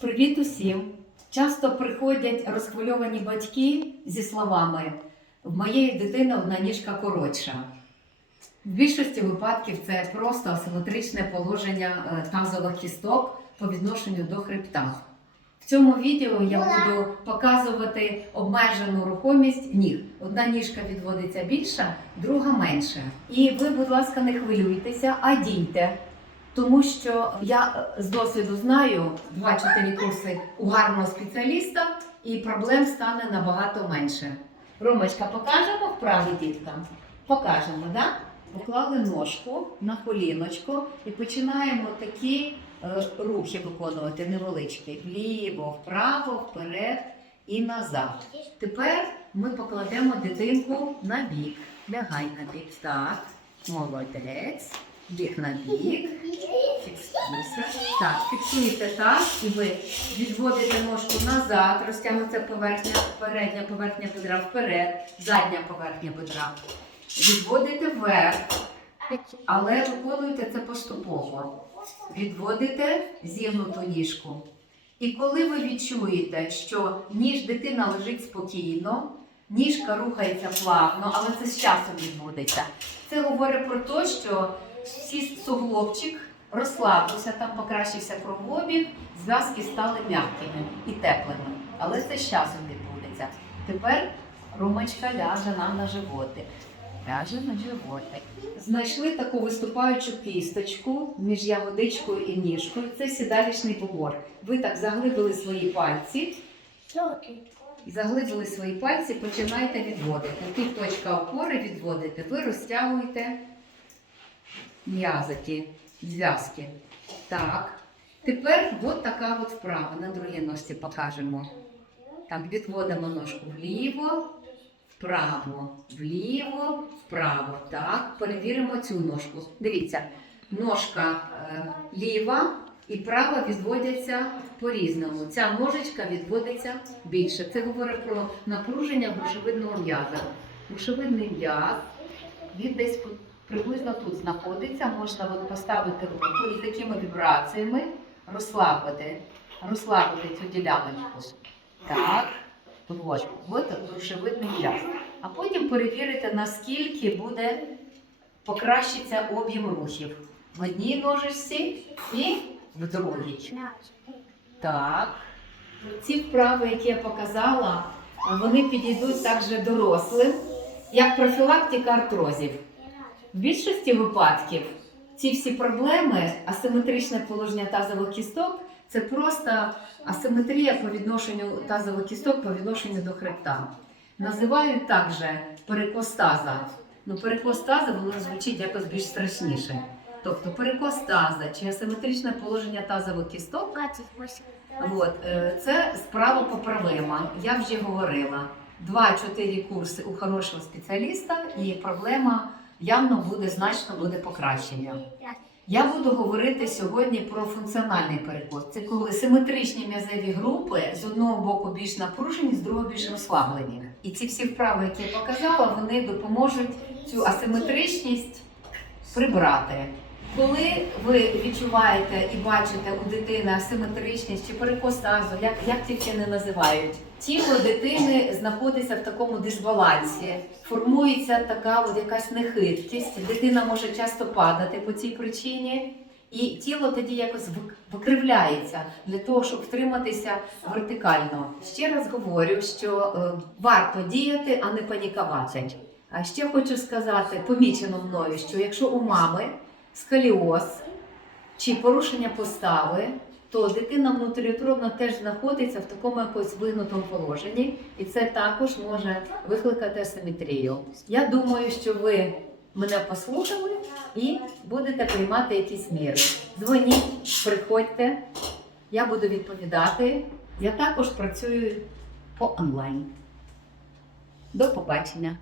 Привіт усім! Часто приходять розхвильовані батьки зі словами в моєї дитини одна ніжка коротша. В більшості випадків це просто асиметричне положення е, тазових кісток по відношенню до хребта. В цьому відео я буду показувати обмежену рухомість ніг. Одна ніжка відводиться більша, друга менша. І ви, будь ласка, не хвилюйтеся, а дійте. Тому що я е, з досвіду знаю два чотири курси у гарного спеціаліста, і проблем стане набагато менше. Ромочка, покажемо вправи діткам? Покажемо? Да? Поклали ножку на коліночко і починаємо такі е, рухи виконувати невеличкі: вліво, вправо, вперед і назад. Тепер ми покладемо дитинку на бік. Лягай на бік. Так, молодець. Бік на бік. Фіксуйся. Так, фіксуєте так, і ви відводите ножку назад, розтягнуться поверхня, передня поверхня бедра вперед, задня поверхня бедра. Відводите вверх, але виконуєте це поступово. Відводите зігнуту ніжку. І коли ви відчуєте, що ніж дитина лежить спокійно, ніжка рухається плавно, але це з часом відбудеться. Це говорить про те, що всі суглобчик розслабився, там покращився кровообіг, зв'язки стали м'якими і теплими. Але це з часом відбудеться. Тепер румочка ляже нам на животик. Ляже на животик. Знайшли таку виступаючу кісточку між ягодичкою і ніжкою. Це сідалічний бугор. Ви так заглибили свої пальці. Заглибили свої пальці, починаєте відводити. Тут точка опори відводите, ви розтягуєте м'язики, зв'язки. Так. Тепер от така от вправа. На другій ножці покажемо. Так, відводимо ножку вліво, вправо, вліво, вправо. Так, перевіримо цю ножку. Дивіться, ножка е, ліва і права відводяться по-різному. Ця ножичка відводиться більше. Це говорить про напруження грушевидного м'яза. Грушевидний м'яз, він десь приблизно тут знаходиться. Можна от поставити руку і такими вібраціями розслабити, розслабити цю діляночку. Так, от, от грушевидний м'яз. А потім перевірити, наскільки буде покращиться об'єм рухів в одній ножичці і в другій. Так. Ці вправи, які я показала, вони підійдуть також дорослим, як профілактика артрозів. В більшості випадків ці всі проблеми, асиметричне положення тазових кісток, це просто асиметрія по відношенню тазових кісток по відношенню до хребта. Називають також перекос таза. Ну, перекос таза воно звучить якось більш страшніше. Тобто перекос таза чи асиметричне положення тазових кісток От, е, це справа поправима. Я вже говорила. Два-чотири курси у хорошого спеціаліста, і проблема явно буде значно буде покращення. Я буду говорити сьогодні про функціональний перекос. Це коли симетричні м'язеві групи з одного боку більш напружені, з другого більш розслаблені. І ці всі вправи, які я показала, вони допоможуть цю асиметричність прибрати. Коли ви відчуваєте і бачите у дитини асиметричність чи перекос тазу, як, як тільки не називають, тіло дитини знаходиться в такому дисбалансі, формується така от якась нехиткість, дитина може часто падати по цій причині. І тіло тоді якось викривляється для того, щоб втриматися вертикально. Ще раз говорю, що е, варто діяти, а не панікувати. А ще хочу сказати, помічено мною, що якщо у мами сколіоз чи порушення постави, то дитина внутріутробно теж знаходиться в такому якось вигнутому положенні, і це також може викликати асиметрію. Я думаю, що ви мене послухали і будете приймати якісь міри. Дзвоніть, приходьте, я буду відповідати. Я також працюю по онлайн. До побачення.